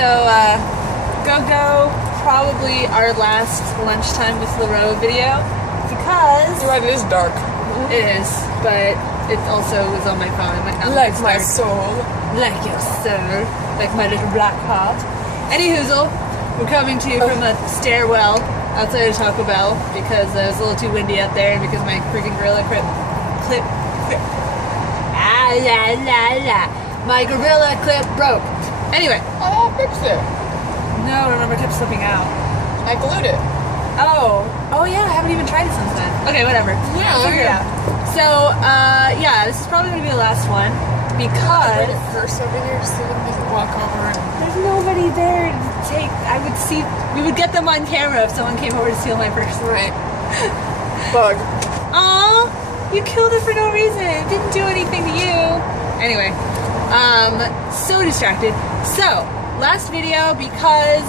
So, go probably our last Lunchtime with LaRoux video because... You're right, it is dark. It is, but it also was on my phone. Like my soul. Like your soul. Like my little black heart. Any hoozle, we're coming to you from a stairwell outside of Taco Bell because it was a little too windy out there and because my freaking gorilla clip. My gorilla clip broke. Anyway. I fixed it. No, remember, it kept slipping out. I glued it. Oh yeah, I haven't even tried it since then. Okay, whatever. Yeah, I'll figure it out. So, yeah, this is probably going to be the last one because... First over here so we can walk over and... There's nobody there to take... We would get them on camera if someone came over to steal my purse. Right. Bug. Aw, you killed it for no reason. It didn't do anything to you. Anyway, so distracted. So, last video because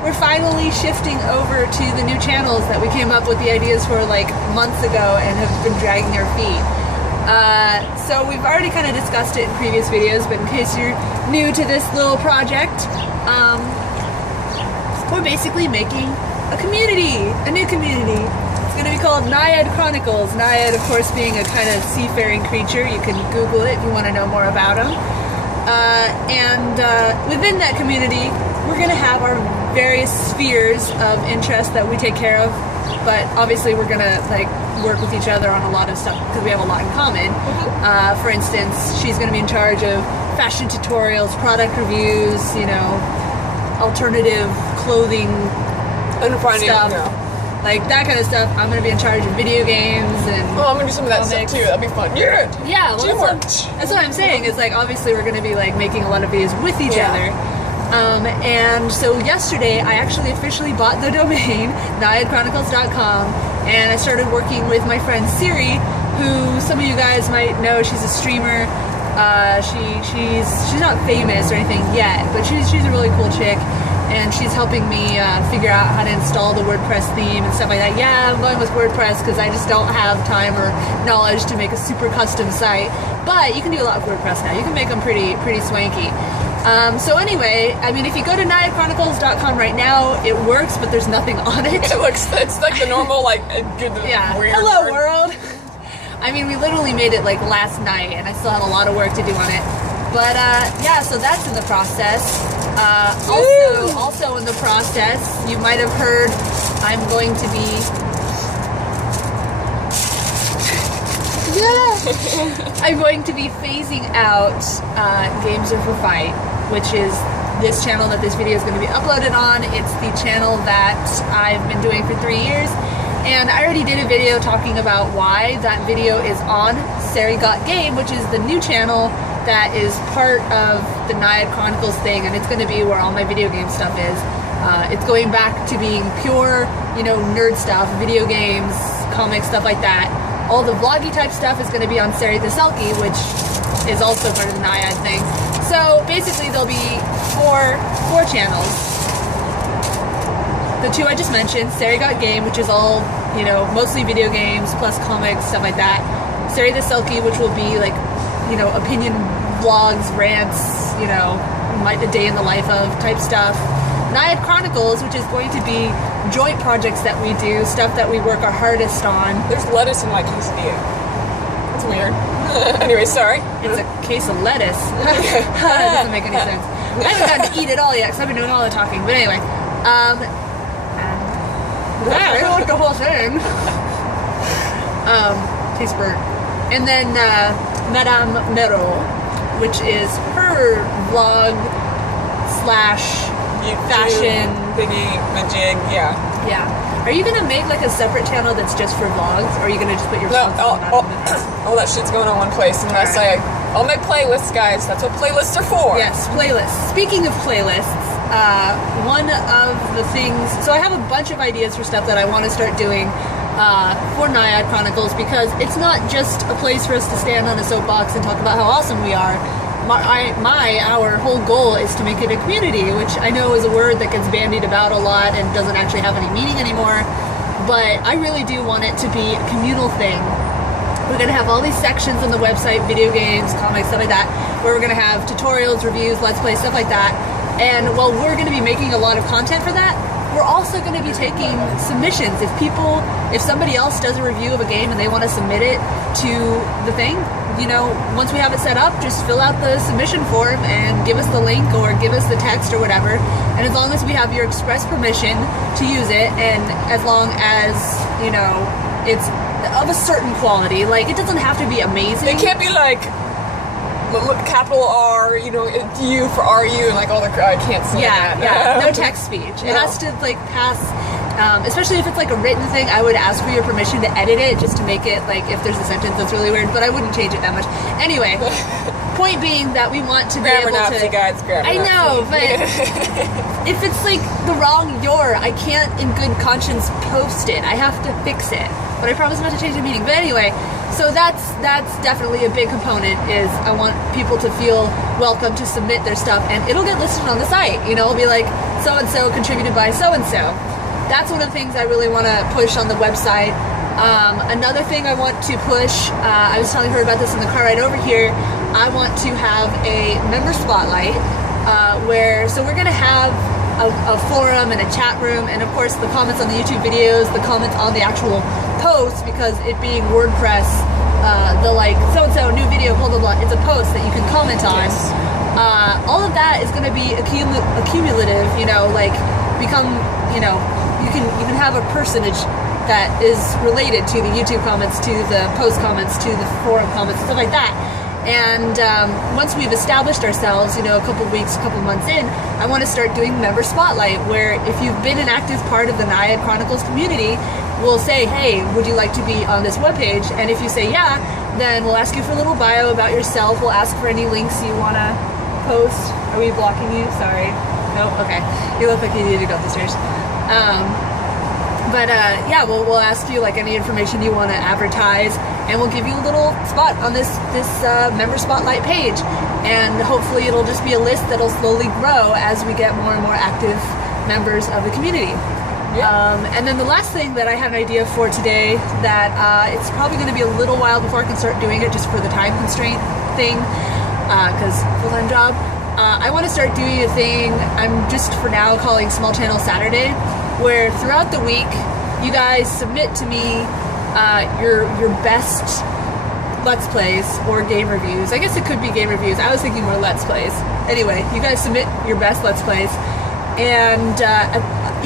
we're finally shifting over to the new channels that we came up with the ideas for like months ago and have been dragging our feet. So we've already kind of discussed it in previous videos, but in case you're new to this little project, we're basically making a community, a new community. It's going to be called Naiad Chronicles. Naiad, of course, being a kind of seafaring creature. You can Google it if you want to know more about him. Within that community, we're going to have our various spheres of interest that we take care of, but obviously we're going to like work with each other on a lot of stuff because we have a lot in common. For instance, she's going to be in charge of fashion tutorials, product reviews, you know, alternative clothing stuff. Like that kind of stuff. I'm going to be in charge of video games and I'm going to do some of that stuff too. That'll be fun. Yeah, well, that's what I'm saying. Is like obviously we're going to be like making a lot of videos with each other. And so yesterday I actually officially bought the domain NaiadChronicles.com and I started working with my friend Ceri, who some of you guys might know. She's a streamer. She's not famous or anything yet, but she's a really cool chick. And she's helping me figure out how to install the WordPress theme and stuff like that. Yeah, I'm going with WordPress because I just don't have time or knowledge to make a super custom site. But you can do a lot with WordPress now. You can make them pretty swanky. So anyway, I mean, if you go to NaiadChronicles.com right now, it works, but there's nothing on it. It's like the normal, like, good, weird hello world. I mean, we literally made it like last night, and I still have a lot of work to do on it. But yeah, so that's in the process. Also in the process, you might have heard I'm going to be... I'm going to be phasing out Games Are for Fight, which is this channel that this video is going to be uploaded on. It's the channel that I've been doing for 3 years. And I already did a video talking about why. That video is on CeriGotGame, which is the new channel that is part of the Naiad Chronicles thing, and it's going to be where all my video game stuff is. It's going back to being pure, you know, nerd stuff, video games, comics, stuff like that. All the vloggy type stuff is going to be on CeriTheSelkie, which is also part of the Naiad thing. So basically there'll be four channels. The two I just mentioned, CeriGotGame, which is all, you know, mostly video games plus comics, stuff like that. CeriTheSelkie, which will be like, you know, opinion vlogs, rants, you know, a day in the life of type stuff. Naiad Chronicles, which is going to be joint projects that we do, stuff that we work our hardest on. There's lettuce in my quesadilla. That's weird. Anyway, sorry. It's a case of lettuce. That doesn't make any sense. I haven't gotten to eat it all yet because I've been doing all the talking. But anyway, I want the whole thing. Tastes burnt. And then MadameMerrow, which is her vlog slash fashion thingy majig, yeah. Are you gonna make like a separate channel that's just for vlogs, or are you gonna just put your vlogs on? All that shit's going on one place, and I say I'll make playlists, guys. That's what playlists are for. Yes, playlists. Speaking of playlists, one of the things. So I have a bunch of ideas for stuff that I want to start doing for Naiad Chronicles, because it's not just a place for us to stand on a soapbox and talk about how awesome we are. Our whole goal is to make it a community, which I know is a word that gets bandied about a lot and doesn't actually have any meaning anymore, but I really do want it to be a communal thing. We're going to have all these sections on the website, video games, comics, stuff like that, where we're going to have tutorials, reviews, let's play, stuff like that. And while we're going to be making a lot of content for that, we're also going to be taking submissions. If somebody else does a review of a game and they want to submit it to the thing, you know, once we have it set up, just fill out the submission form and give us the link or give us the text or whatever. And as long as we have your express permission to use it, and as long as, you know, it's of a certain quality, like, it doesn't have to be amazing. It can't be like, look, capital R, you know, U for RU, and like all the, I can't say that. Yeah, no text speech. It has to, like, pass, especially if it's like a written thing. I would ask for your permission to edit it just to make it, like, if there's a sentence that's really weird, but I wouldn't change it that much. Anyway, point being that we want to be able to... Guys, I know, but if it's like the wrong your, I can't in good conscience post it. I have to fix it. But I promise not to change the meaning. But anyway, so that's definitely a big component, is I want people to feel welcome to submit their stuff, and it'll get listed on the site. You know, it'll be like, so-and-so contributed by so-and-so. That's one of the things I really want to push on the website. Another thing I want to push, I was telling her about this in the car right over here, I want to have a member spotlight, so we're going to have a forum and a chat room, and of course the comments on the YouTube videos, the comments on the actual posts, because it being WordPress, the like, so-and-so, new video, blah, blah, blah, it's a post that you can comment on. Yes. All of that is going to be accumulative, you know, like, become, you know, you can have a personage that is related to the YouTube comments, to the post comments, to the forum comments, stuff like that. And once we've established ourselves, you know, a couple weeks, a couple months in, I want to start doing Member Spotlight, where if you've been an active part of the Naiad Chronicles community, we'll say, hey, would you like to be on this webpage? And if you say yeah, then we'll ask you for a little bio about yourself. We'll ask for any links you want to post. Are we blocking you? Sorry. Nope. Okay. You look like you need to go up the stairs. Yeah, we'll ask you like any information you want to advertise, and we'll give you a little spot on this member spotlight page, and hopefully it'll just be a list that'll slowly grow as we get more and more active members of the community. Yeah. And then the last thing that I had an idea for today, that it's probably going to be a little while before I can start doing it, just for the time constraint thing, because full-time job. I want to start doing a thing I'm just for now calling Small Channel Saturday, where throughout the week you guys submit to me your best Let's Plays or game reviews. I guess it could be game reviews. I was thinking more Let's Plays. Anyway, you guys submit your best Let's Plays, and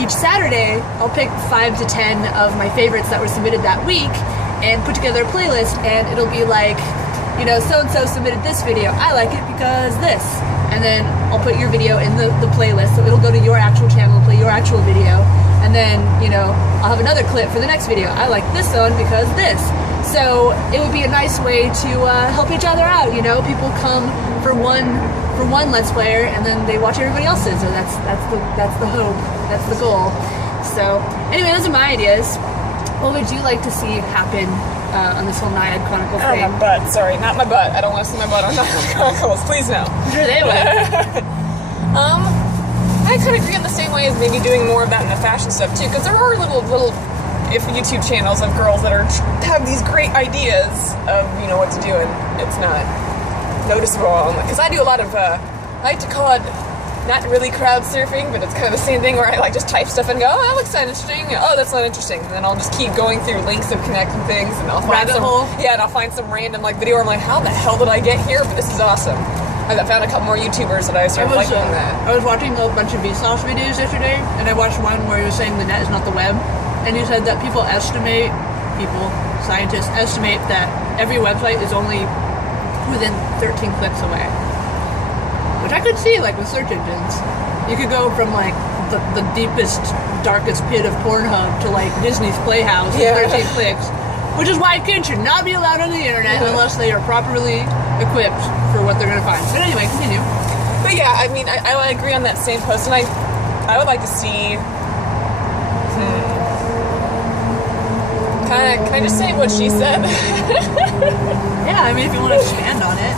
each Saturday I'll pick 5 to 10 of my favorites that were submitted that week and put together a playlist, and it'll be like, you know, so-and-so submitted this video. I like it because this. And then I'll put your video in the playlist, so it'll go to your actual channel, play your actual video, and then, you know, I'll have another clip for the next video. I like this one because this. So it would be a nice way to help each other out, you know? People come for one Let's Player, and then they watch everybody else's, so that's the hope, that's the goal. So anyway, those are my ideas. What would you like to see happen on this whole Naiad Chronicles thing? Oh, my butt. Sorry, not my butt. I don't want to see my butt on Naiad Chronicles. Please, no. I'm sure they would. I kind of agree in the same way as maybe doing more of that in the fashion stuff, too, because there are little if YouTube channels of girls that have these great ideas of, you know, what to do, and it's not noticeable. Because I do a lot of, I like to call it not really crowd surfing, but it's kind of the same thing where I like just type stuff and go, oh, that looks not interesting. Oh, that's not interesting. And then I'll just keep going through links of connecting things, and I'll find and I'll find some random like video where I'm like, how the hell did I get here? But this is awesome. I found a couple more YouTubers that I started liking that. I was watching a bunch of Vsauce videos yesterday, and I watched one where he was saying the net is not the web, and he said that scientists estimate that every website is only within 13 clicks away. Which I could see, like, with search engines. You could go from, like, the deepest, darkest pit of Pornhub to, like, Disney's Playhouse in 13 clicks. Which is why kids should not be allowed on the internet unless they are properly equipped for what they're going to find. But anyway, continue. But yeah, I mean, I agree on that same post, and I would like to see... Can I just say what she said? Yeah, I mean, if you want to expand on it.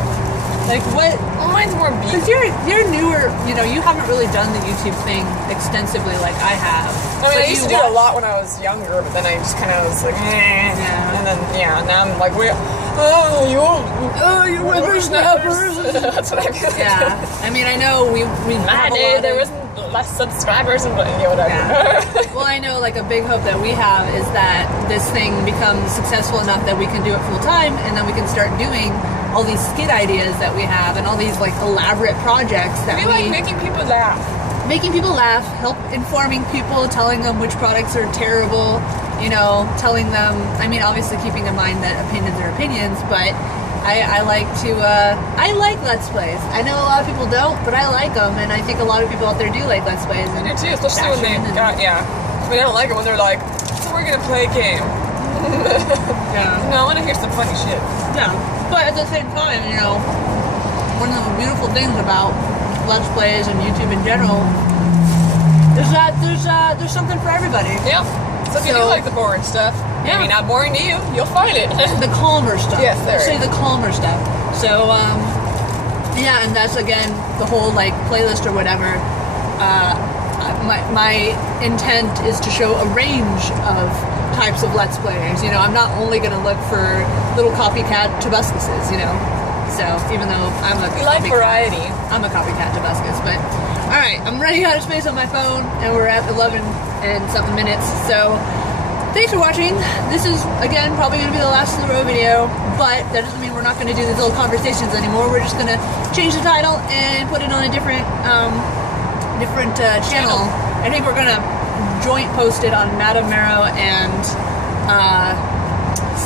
Like, what? Well, mine's more beef. Because you're newer, you know, you haven't really done the YouTube thing extensively like I have. I mean, I used to do it a lot when I was younger, but then I just kind of was like, Yeah. And then, now I'm like, you whippersnappers. That's what I feel. Yeah. I mean, I know we have a lot there of, wasn't less subscribers and whatever. Yeah. Well, I know, like, a big hope that we have is that this thing becomes successful enough that we can do it full time, and then we can start doing all these skit ideas that we have and all these, like, elaborate projects that We like making people laugh. Making people laugh, help informing people, telling them which products are terrible, you know, telling them, I mean, obviously keeping in mind that opinions are opinions, but I like to, I like Let's Plays. I know a lot of people don't, but I like them, and I think a lot of people out there do like Let's Plays. I do too, especially when they got, I mean, I don't like it when they're like, so we're gonna play a game. Yeah. No, I wanna hear some funny shit. Yeah. But at the same time, you know, one of the beautiful things about Let's Plays and YouTube in general is that there's something for everybody. Yep. So if you do like the boring stuff, maybe not boring to you, you'll find it. The calmer stuff. Yes, there. Say the calmer stuff. So, yeah, and that's again the whole like playlist or whatever. My intent is to show a range of types of Let's Players. You know, I'm not only going to look for little copycat Tobuscuses, you know. So even though I'm a variety. I'm a copycat Tobuscus, but all right, I'm running out of space on my phone, and we're at 11 and something minutes. So thanks for watching. This is again probably going to be the last LaRoux video, but that doesn't mean we're not going to do these little conversations anymore. We're just going to change the title and put it on a different channel. I think we're going to joint post it on MadameMerrow and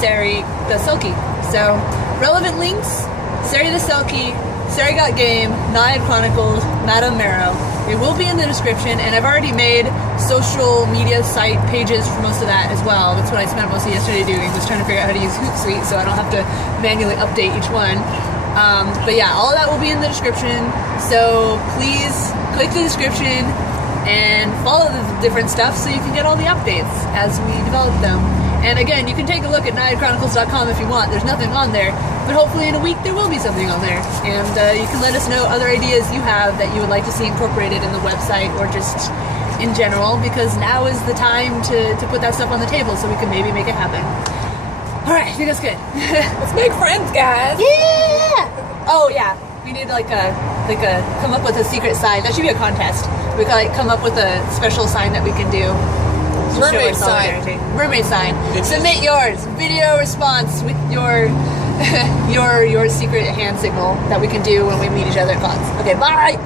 CeriTheSelkie. So relevant links. CeriTheSelkie, CeriGotGame, Naiad Chronicles, MadameMerrow. It will be in the description, and I've already made social media site pages for most of that as well. That's what I spent most of yesterday doing, was trying to figure out how to use Hootsuite so I don't have to manually update each one. But yeah, all of that will be in the description, so please click the description and follow the different stuff so you can get all the updates as we develop them. And again, you can take a look at NaiadChronicles.com if you want. There's nothing on there, but hopefully in a week there will be something on there. And you can let us know other ideas you have that you would like to see incorporated in the website or just in general, because now is the time to put that stuff on the table so we can maybe make it happen. All right, I think that's good. Let's make friends, guys. Yeah! Oh yeah, we need like a come up with a secret sign. That should be a contest. We can like come up with a special sign that we can do. Mermaid sign. Mermaid sign. Submit yours. Video response with your your secret hand signal that we can do when we meet each other at cons. Okay, bye!